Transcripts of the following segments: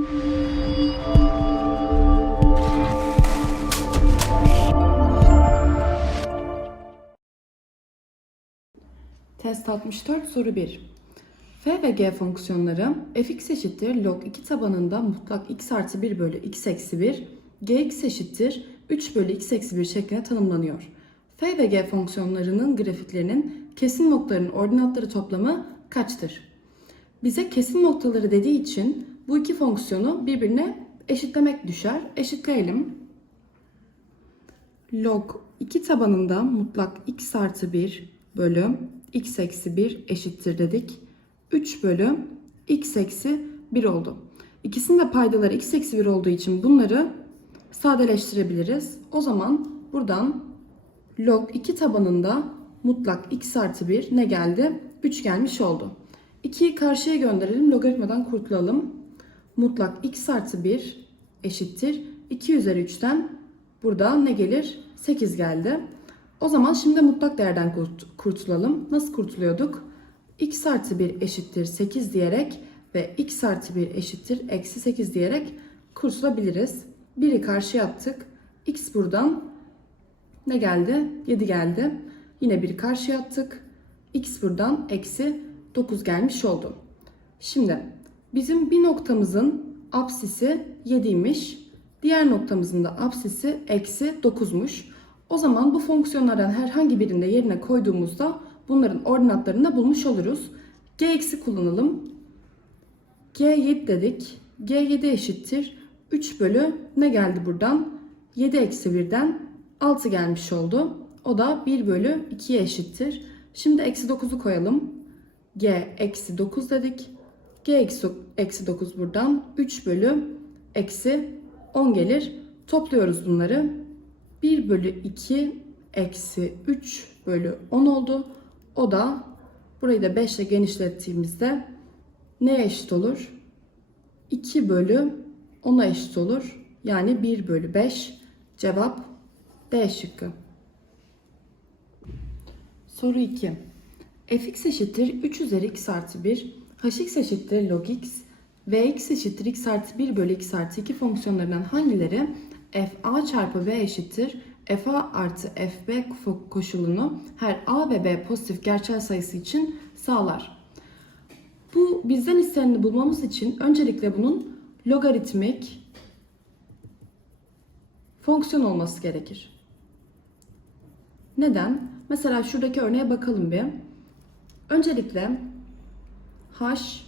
Test 64 soru 1. f ve g fonksiyonları fx eşittir log 2 tabanında mutlak x artı 1 bölü x eksi 1, gx eşittir 3 bölü x eksi 1 şeklinde tanımlanıyor. f ve g fonksiyonlarının grafiklerinin kesin noktaların ordinatları toplamı kaçtır? Bize kesin noktaları dediği için bu iki fonksiyonu birbirine eşitlemek düşer. Eşitleyelim. Log 2 tabanında mutlak x artı 1 bölü x eksi 1 eşittir dedik. 3 bölü x eksi 1 oldu. İkisinin de paydaları x eksi 1 olduğu için bunları sadeleştirebiliriz. O zaman buradan log 2 tabanında mutlak x artı 1 ne geldi? 3 gelmiş oldu. 2'yi karşıya gönderelim. Logaritmadan kurtulalım. Mutlak x artı 1 eşittir. 2 üzeri 3'ten burada ne gelir? 8 geldi. O zaman şimdi mutlak değerden kurt- kurtulalım. Nasıl kurtuluyorduk? x artı 1 eşittir 8 diyerek ve x artı 1 eşittir eksi 8 diyerek kurtulabiliriz. 1'i karşıya attık. x buradan ne geldi? 7 geldi. Yine 1'i karşıya attık. x buradan eksi 9 gelmiş oldu. Şimdi bizim bir noktamızın apsisi 7'ymiş. Diğer noktamızın da apsisi eksi 9'muş. O zaman bu fonksiyonlardan herhangi birinde yerine koyduğumuzda bunların ordinatlarını da bulmuş oluruz. g eksi kullanalım. g7 dedik. g7 eşittir. 3 bölü ne geldi buradan? 7 eksi 1'den 6 gelmiş oldu. O da 1 bölü 2'ye eşittir. Şimdi eksi 9'u koyalım. g eksi 9 dedik. G eksi, eksi 9 buradan 3 bölü eksi 10 gelir. Topluyoruz bunları. 1 bölü 2 eksi 3 bölü 10 oldu. O da burayı da 5 ile genişlettiğimizde neye eşit olur? 2 bölü 10'a eşit olur. Yani 1 bölü 5 cevap D şıkkı. Soru 2. fx eşittir 3 üzeri x artı 1, hx eşittir log x, vx eşittir x artı 1 bölü x artı 2 fonksiyonlarından hangileri fa çarpı b eşittir fa artı fb koşulunu her a ve b pozitif gerçel sayısı için sağlar. Bu bizden isteneni bulmamız için öncelikle bunun logaritmik fonksiyon olması gerekir. Neden? Mesela şuradaki örneğe bakalım bir. Öncelikle h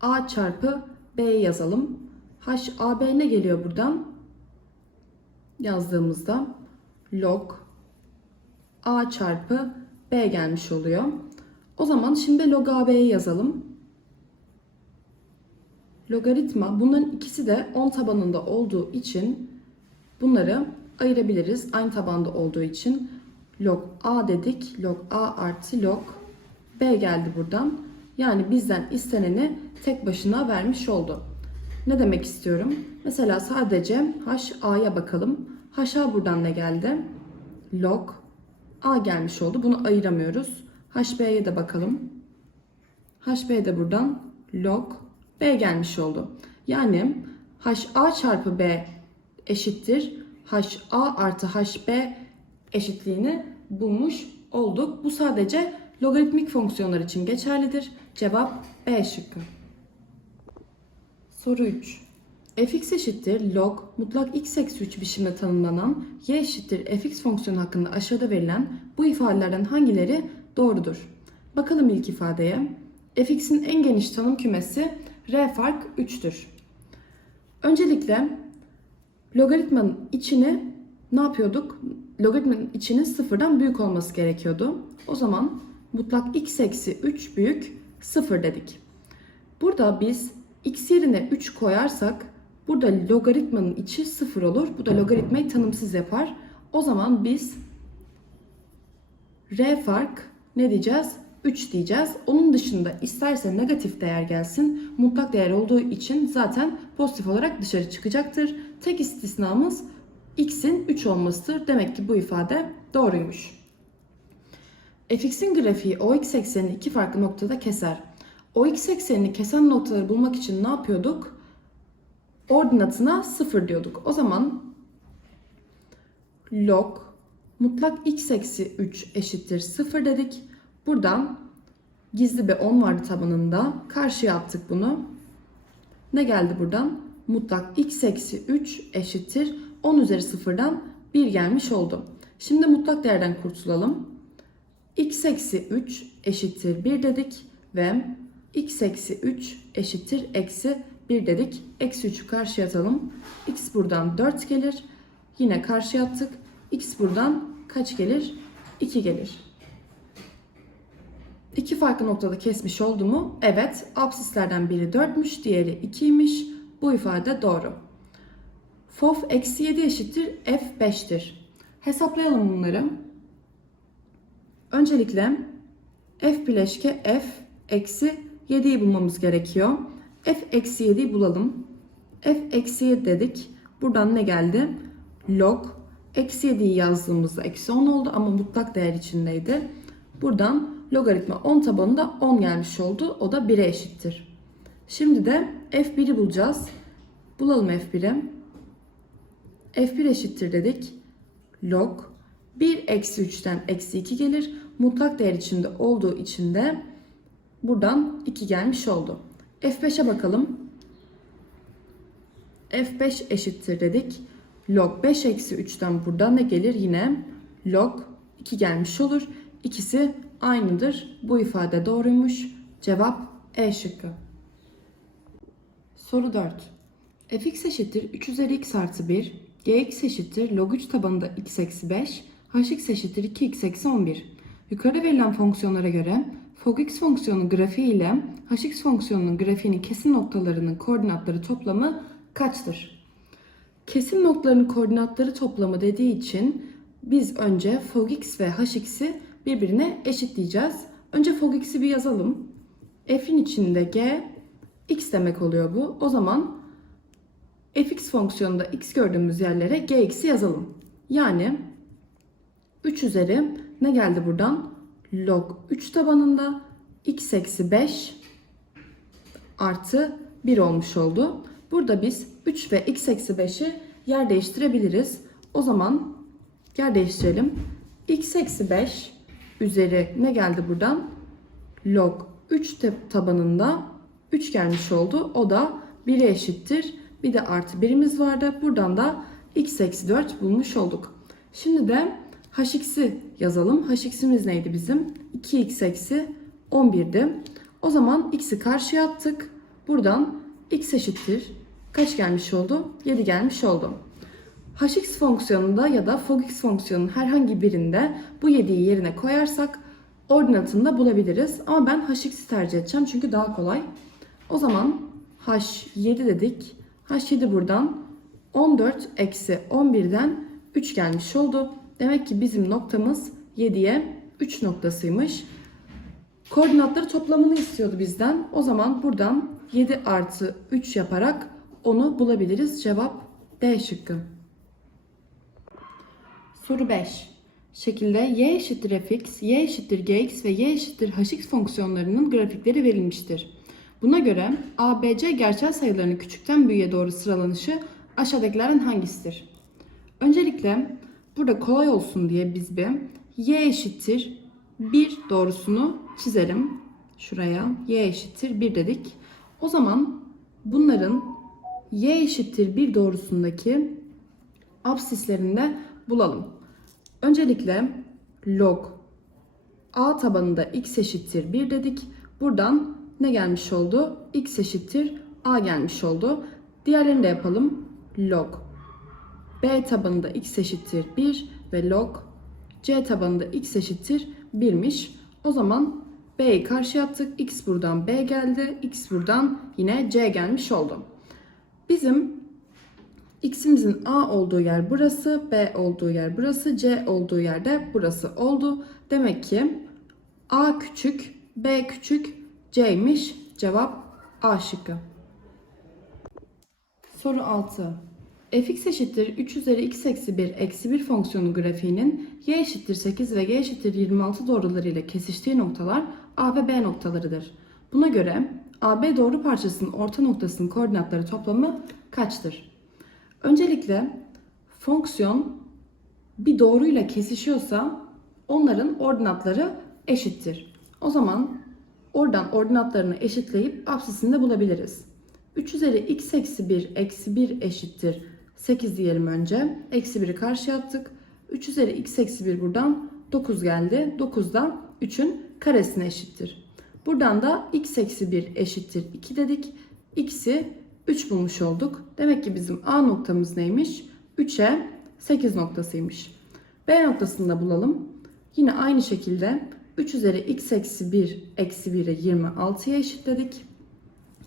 a çarpı b yazalım. h a b ne geliyor buradan? Yazdığımızda log a çarpı b gelmiş oluyor. O zaman şimdi log ab'yi yazalım. Logaritma bunların ikisi de 10 tabanında olduğu için bunları ayırabiliriz. Aynı tabanda olduğu için log a dedik. Log a artı log b geldi buradan. Yani bizden isteneni tek başına vermiş oldu. Ne demek istiyorum? Mesela sadece HA'ya bakalım. HA buradan ne geldi? Log A gelmiş oldu. Bunu ayıramıyoruz. HB'ye de bakalım. HB de buradan log B gelmiş oldu. Yani HA çarpı B eşittir. HA artı HB eşitliğini bulmuş olduk. Bu sadece logaritmik fonksiyonlar için geçerlidir. Cevap B şıkkı. Soru 3. fx eşittir log mutlak x eksi 3 biçimde tanımlanan y eşittir fx fonksiyonu hakkında aşağıda verilen bu ifadelerden hangileri doğrudur? Bakalım ilk ifadeye. fx'in en geniş tanım kümesi r fark 3'tür. Öncelikle logaritmanın içini ne yapıyorduk? Logaritmanın içinin sıfırdan büyük olması gerekiyordu. O zaman mutlak x eksi 3 büyük 0 dedik. Burada biz x yerine 3 koyarsak burada logaritmanın içi 0 olur. Bu da logaritmayı tanımsız yapar. O zaman biz r fark ne diyeceğiz? 3 diyeceğiz. Onun dışında isterse negatif değer gelsin. Mutlak değer olduğu için zaten pozitif olarak dışarı çıkacaktır. Tek istisnamız x'in 3 olmasıdır. Demek ki bu ifade doğruymuş. Fx'in grafiği ox eksenini iki farklı noktada keser. OX eksenini kesen noktaları bulmak için ne yapıyorduk? ordinatına 0 diyorduk. O zaman log mutlak x eksi 3 eşittir 0 dedik. Buradan gizli bir 10 vardı tabanında. Karşıya attık bunu. Ne geldi buradan? Mutlak x eksi 3 eşittir 10 üzeri 0'dan 1 gelmiş oldu. Şimdi mutlak değerden kurtulalım. X eksi 3 eşittir 1 dedik ve x eksi 3 eşittir eksi 1 dedik. Eksi 3'ü karşıya atalım. x buradan 4 gelir. Yine karşıya attık. x buradan kaç gelir? 2 gelir. İki farklı noktada kesmiş oldu mu? Evet. Absislerden biri 4'müş, diğeri 2'ymiş. Bu ifade doğru. Fof eksi 7 eşittir f 5'tir. Hesaplayalım bunları. Öncelikle f bileşke f eksi 7'yi bulmamız gerekiyor. f eksi 7'yi bulalım. f eksi 7 dedik. Buradan ne geldi? Log eksi 7'yi yazdığımızda eksi 10 oldu ama mutlak değer içindeydi. Buradan logaritma 10 tabanında 10 gelmiş oldu. O da 1'e eşittir. Şimdi de f1'i bulacağız. Bulalım f1'i. f1 eşittir dedik. Log 1 eksi 3'ten eksi 2 gelir. Mutlak değer içinde olduğu için de buradan 2 gelmiş oldu. f5'e bakalım. f5 eşittir dedik. Log 5 eksi 3'ten buradan ne gelir? Yine log 2 gelmiş olur. İkisi aynıdır. Bu ifade doğruymuş. Cevap E şıkkı. Soru 4. fx eşittir 3 üzeri x artı 1, gx eşittir log 3 tabanında x eksi 5, hx eşittir 2x eksi 11. Yukarıda verilen fonksiyonlara göre fx fonksiyonu grafiği ile hx fonksiyonunun grafiğinin kesim noktalarının koordinatları toplamı kaçtır? Kesim noktalarının koordinatları toplamı dediği için biz önce fx ve hx'i birbirine eşitleyeceğiz. Önce fx'i bir yazalım. f'in içinde g x demek oluyor bu. O zaman fx fonksiyonunda x gördüğümüz yerlere gx'i yazalım. Yani 3 üzeri ne geldi buradan? Log 3 tabanında x eksi 5 artı 1 olmuş oldu. Burada biz 3 ve x eksi 5'i yer değiştirebiliriz. O zaman yer değiştirelim. x eksi 5 üzeri ne geldi buradan? Log 3 tabanında 3 gelmiş oldu. O da 1'e eşittir. Bir de artı 1'imiz vardı. Buradan da x eksi 4 bulmuş olduk. Şimdi de hx'i yazalım. hx'imiz neydi bizim? 2x eksi 11'di. O zaman x'i karşıya attık. Buradan x eşittir. Kaç gelmiş oldu? 7 gelmiş oldu. hx fonksiyonunda ya da fogx fonksiyonunun herhangi birinde bu 7'yi yerine koyarsak ordinatını da bulabiliriz. Ama ben hx'i tercih edeceğim çünkü daha kolay. O zaman h7 dedik. h7 buradan 14 eksi 11'den 3 gelmiş oldu. Demek ki bizim noktamız 7'ye 3 noktasıymış. Koordinatları toplamını istiyordu bizden. O zaman buradan 7 artı 3 yaparak onu bulabiliriz. Cevap D şıkkı. Soru 5. Şekilde y eşittir fx, y eşittir gx ve y eşittir hx fonksiyonlarının grafikleri verilmiştir. Buna göre ABC gerçel sayılarının küçükten büyüğe doğru sıralanışı aşağıdakilerden hangisidir? Öncelikle burada kolay olsun diye biz bir y eşittir 1 doğrusunu çizerim. Şuraya y eşittir 1 dedik. O zaman bunların y eşittir 1 doğrusundaki absislerini de bulalım. Öncelikle log a tabanında x eşittir 1 dedik. Buradan ne gelmiş oldu? x eşittir a gelmiş oldu. Diğerlerini de yapalım. Log b tabanında x eşittir 1 ve log c tabanında x eşittir 1'miş. O zaman b'yi karşıya attık. x buradan b geldi. x buradan yine c gelmiş oldu. Bizim x'imizin a olduğu yer burası, b olduğu yer burası, c olduğu yerde burası oldu. Demek ki a küçük, b küçük, c'ymiş. Cevap A şıkkı. Soru 6. fx eşittir 3 üzeri x eksi 1 eksi 1 fonksiyonu grafiğinin y eşittir 8 ve y eşittir 26 doğrularıyla kesiştiği noktalar A ve B noktalarıdır. Buna göre AB doğru parçasının orta noktasının koordinatları toplamı kaçtır? Öncelikle fonksiyon bir doğruyla kesişiyorsa onların ordinatları eşittir. O zaman oradan ordinatlarını eşitleyip apsisini de bulabiliriz. 3 üzeri x eksi 1 eksi 1 eşittir 8 diyelim önce. Eksi 1'i karşıya attık. 3 üzeri x eksi 1 buradan 9 geldi. 9 da 3'ün karesine eşittir. Buradan da x eksi 1 eşittir 2 dedik. x'i 3 bulmuş olduk. Demek ki bizim A noktamız neymiş? 3'e 8 noktasıymış. B noktasını da bulalım. Yine aynı şekilde 3 üzeri x eksi 1 eksi 1'i 26'ya eşitledik.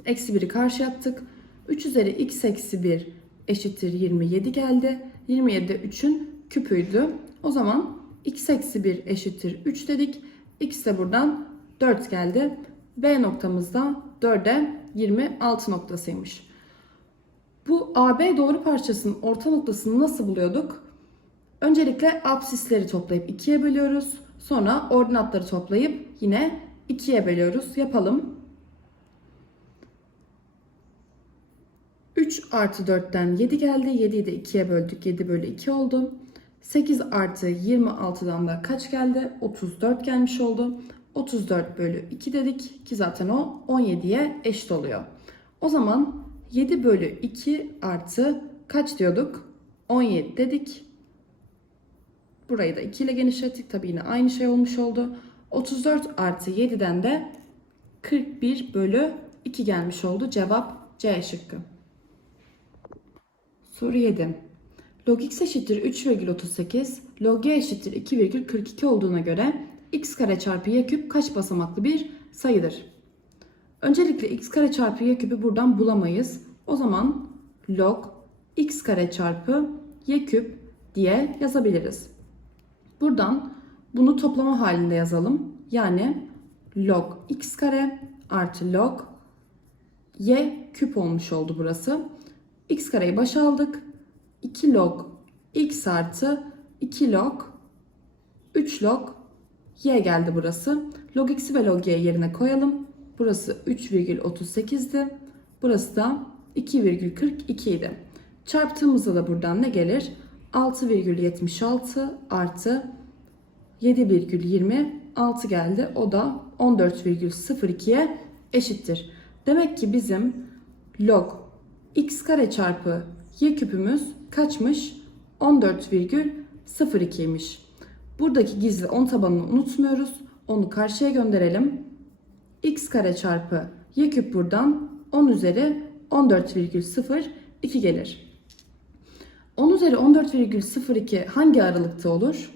Eksi 1'i karşı attık. 3 üzeri x eksi 1 eşittir 27 geldi. 27 de 3'ün küpüydü. O zaman x eksi 1 eşittir 3 dedik. x de buradan 4 geldi. B noktamızda 4'e 26 noktasıymış. Bu AB doğru parçasının orta noktasını nasıl buluyorduk? Öncelikle absisleri toplayıp 2'ye bölüyoruz. Sonra ordinatları toplayıp yine 2'ye bölüyoruz. Yapalım. 3 artı 4'ten 7 geldi. 7'yi de 2'ye böldük. 7 bölü 2 oldu. 8 artı 26'dan da kaç geldi? 34 gelmiş oldu. 34 bölü 2 dedik ki zaten o 17'ye eşit oluyor. O zaman 7 bölü 2 artı kaç diyorduk? 17 dedik. Burayı da 2 ile genişlettik. Tabi yine aynı şey olmuş oldu. 34 artı 7'den de 41 bölü 2 gelmiş oldu. Cevap C şıkkı. Soru 7. Log x eşittir 3,38, log y eşittir 2,42 olduğuna göre x kare çarpı y küp kaç basamaklı bir sayıdır? Öncelikle x kare çarpı y küpü buradan bulamayız. O zaman log x kare çarpı y küp diye yazabiliriz. Buradan bunu toplama halinde yazalım. Yani log x kare artı log y küp olmuş oldu burası. X kareyi başa aldık. 2 log x artı 2 log 3 log y geldi burası. Log x'i ve log y'yi yerine koyalım. Burası 3,38'di. Burası da 2,42 idi. Çarptığımızda da buradan ne gelir? 6,76 artı 7,26 geldi. O da 14,02'ye eşittir. Demek ki bizim log x kare çarpı y küpümüz kaçmış? 14,02'ymiş. Buradaki gizli 10 tabanını unutmuyoruz. Onu karşıya gönderelim. x kare çarpı y küp buradan 10 üzeri 14,02 gelir. 10 üzeri 14,02 hangi aralıkta olur?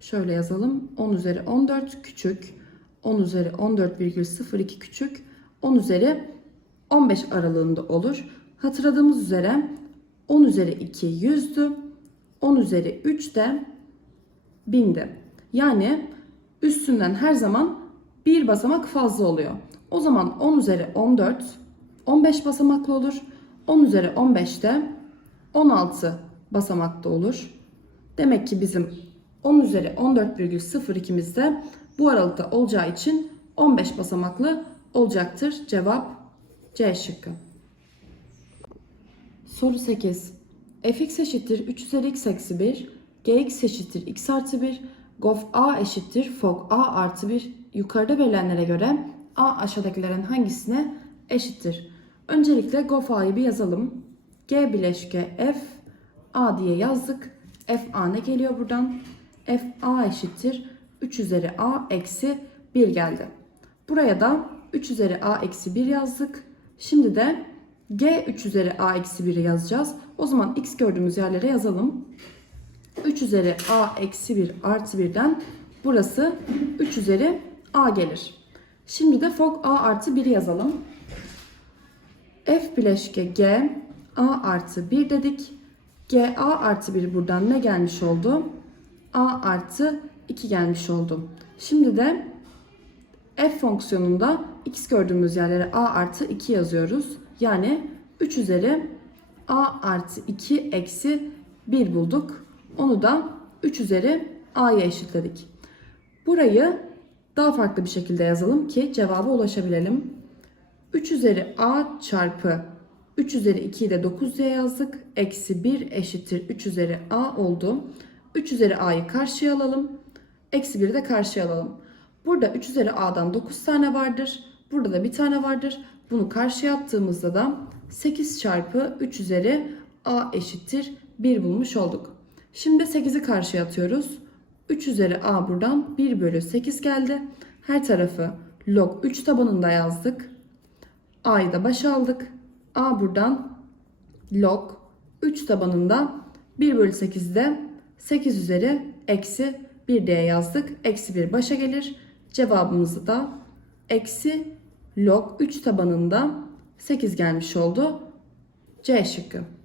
Şöyle yazalım. 10 üzeri 14 küçük. 10 üzeri 14,02 küçük. 10 üzeri 15 aralığında olur. Hatırladığımız üzere 10 üzeri 2 100'dü. 10 üzeri 3 de 1000'di. Yani üstünden her zaman bir basamak fazla oluyor. O zaman 10 üzeri 14 15 basamaklı olur. 10 üzeri 15 de 16 basamakta olur. Demek ki bizim 10 üzeri 14,02'miz de bu aralıkta olacağı için 15 basamaklı olacaktır. Cevap C şıkkı. Soru 8. fx eşittir 3 üzeri x eksi 1, gx eşittir x artı 1, gof a eşittir fog a artı 1 yukarıda verilenlere göre a aşağıdakilerin hangisine eşittir? Öncelikle gof a'yı bir yazalım. g bileşke f a diye yazdık. f a ne geliyor buradan? f a eşittir 3 üzeri a eksi 1 geldi. Buraya da 3 üzeri a eksi 1 yazdık. Şimdi de g 3 üzeri a eksi 1'i yazacağız. O zaman x gördüğümüz yerlere yazalım. 3 üzeri a eksi 1 artı 1'den burası 3 üzeri a gelir. Şimdi de fog a artı 1'i yazalım. f bileşke g a artı 1 dedik. g a artı 1 buradan ne gelmiş oldu? a artı 2 gelmiş oldu. Şimdi de f fonksiyonunda x gördüğümüz yerlere a artı 2 yazıyoruz. Yani 3 üzeri a artı 2 eksi 1 bulduk. Onu da 3 üzeri a'ya eşitledik. Burayı daha farklı bir şekilde yazalım ki cevaba ulaşabilelim. 3 üzeri a çarpı 3 üzeri 2'yi de 9 diye yazdık. Eksi 1 eşittir 3 üzeri a oldu. 3 üzeri a'yı karşıya alalım. Eksi 1'i de karşıya alalım. Burada 3 üzeri a'dan 9 tane vardır. Burada da bir tane vardır. Bunu karşıya attığımızda da 8 çarpı 3 üzeri a eşittir 1 bulmuş olduk. Şimdi 8'i karşıya atıyoruz. 3 üzeri a buradan 1 bölü 8 geldi. Her tarafı log 3 tabanında yazdık. a'yı da başa aldık. a buradan log 3 tabanında 1 bölü 8'de 8 üzeri eksi 1 diye yazdık. Eksi 1 başa gelir. Cevabımızı da eksi log 3 tabanında 8 gelmiş oldu. C şıkkı.